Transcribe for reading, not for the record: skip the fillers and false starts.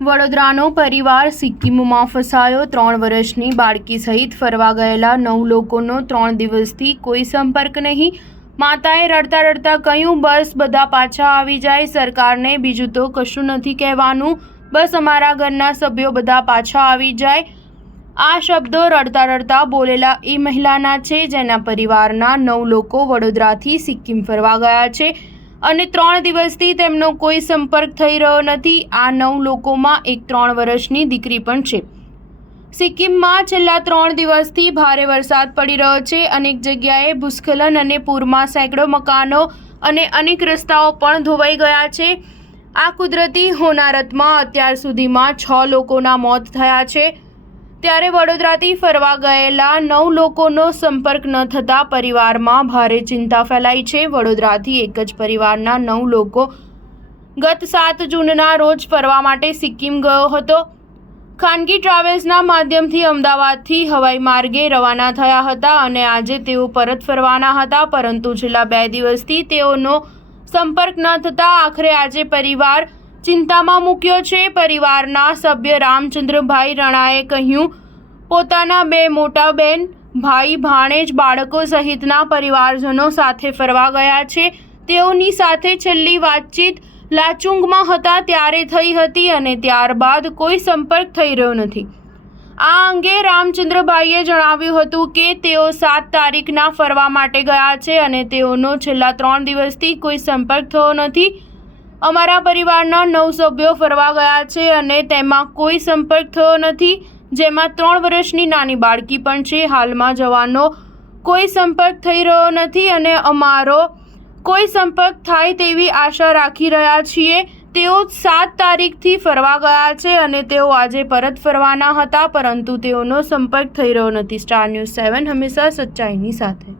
વડોદરાનો પરિવાર સિક્કિમમાં ફસાયો। 3 વર્ષની બાળકી સહિત ફરવા ગયેલા 9 લોકોનો 3 દિવસથી કોઈ સંપર્ક નહીં। માતાએ રડતા રડતા કહ્યું, બસ બધા પાછા આવી જાય। સરકારને બીજું તો કશું નથી કહેવાનું, બસ અમારા ઘરના સભ્યો બધા પાછા આવી જાય। આ શબ્દો રડતા રડતા બોલેલા એ મહિલાના છે, જેના પરિવારના 9 લોકો વડોદરાથી સિક્કિમ ફરવા ગયા છે અને 3 દિવસથી તેમનો કોઈ સંપર્ક થઈ રહ્યો નથી। આ 9 લોકોમાં એક 3 વર્ષની દીકરી પણ છે। સિક્કિમમાં છેલ્લા 3 દિવસથી ભારે વરસાદ પડી રહ્યો છે। અનેક જગ્યાએ ભૂસ્ખલન અને પૂરમાં સેંકડો મકાનો અને અનેક રસ્તાઓ પણ ધોવાઈ ગયા છે। આ કુદરતી હોનારતમાં અત્યાર સુધીમાં 6 લોકોના મોત થયા છે। ત્યારે વડોદરાથી ફરવા ગયેલા 9 લોકોનો સંપર્ક ન થતાં પરિવારમાં ભારે ચિંતા ફેલાઈ છે। વડોદરાથી એક જ પરિવારના 9 લોકો ગત 7 જૂનના રોજ ફરવા માટે સિક્કિમ ગયો હતો। ખાનગી ટ્રાવેલ્સના માધ્યમથી અમદાવાદથી હવાઈ માર્ગે રવાના થયા હતા અને આજે તેઓ પરત ફરવાના હતા, પરંતુ છેલ્લા 2 દિવસથી તેઓનો સંપર્ક ન થતાં આખરે આજે પરિવાર ચિંતામાં મૂક્યો છે। પરિવારના સભ્ય રામચંદ્રભાઈ રણાએ કહ્યું, પોતાના 2 મોટા બહેન, ભાઈ, ભાણેજ, બાળકો સહિતના પરિવારજનો સાથે ફરવા ગયા છે। તેઓની સાથે છેલ્લી વાતચીત લાચુંગમાં હતા ત્યારે થઈ હતી અને ત્યારબાદ કોઈ સંપર્ક થઈ રહ્યો નથી। આ અંગે રામચંદ્રભાઈએ જણાવ્યું હતું કે તેઓ 7 તારીખના ફરવા માટે ગયા છે અને તેઓનો છેલ્લા 3 દિવસથી કોઈ સંપર્ક થયો નથી। અમારા પરિવારના 9 સભ્યો ફરવા ગયા છે અને તેમાં કોઈ સંપર્ક થયો નથી, જેમાં 3 વર્ષની નાની બાળકી પણ છે। હાલમાં જવાનો કોઈ સંપર્ક થઈ રહ્યો નથી અને અમારો કોઈ સંપર્ક થાય તેવી આશા રાખી રહ્યા છીએ। તેઓ 7 તારીખથી ફરવા ગયા છે અને તેઓ આજે પરત ફરવાના હતા, પરંતુ તેઓનો સંપર્ક થઈ રહ્યો નથી। સ્ટાર ન્યૂઝ 7 હંમેશા સચ્ચાઈની સાથે।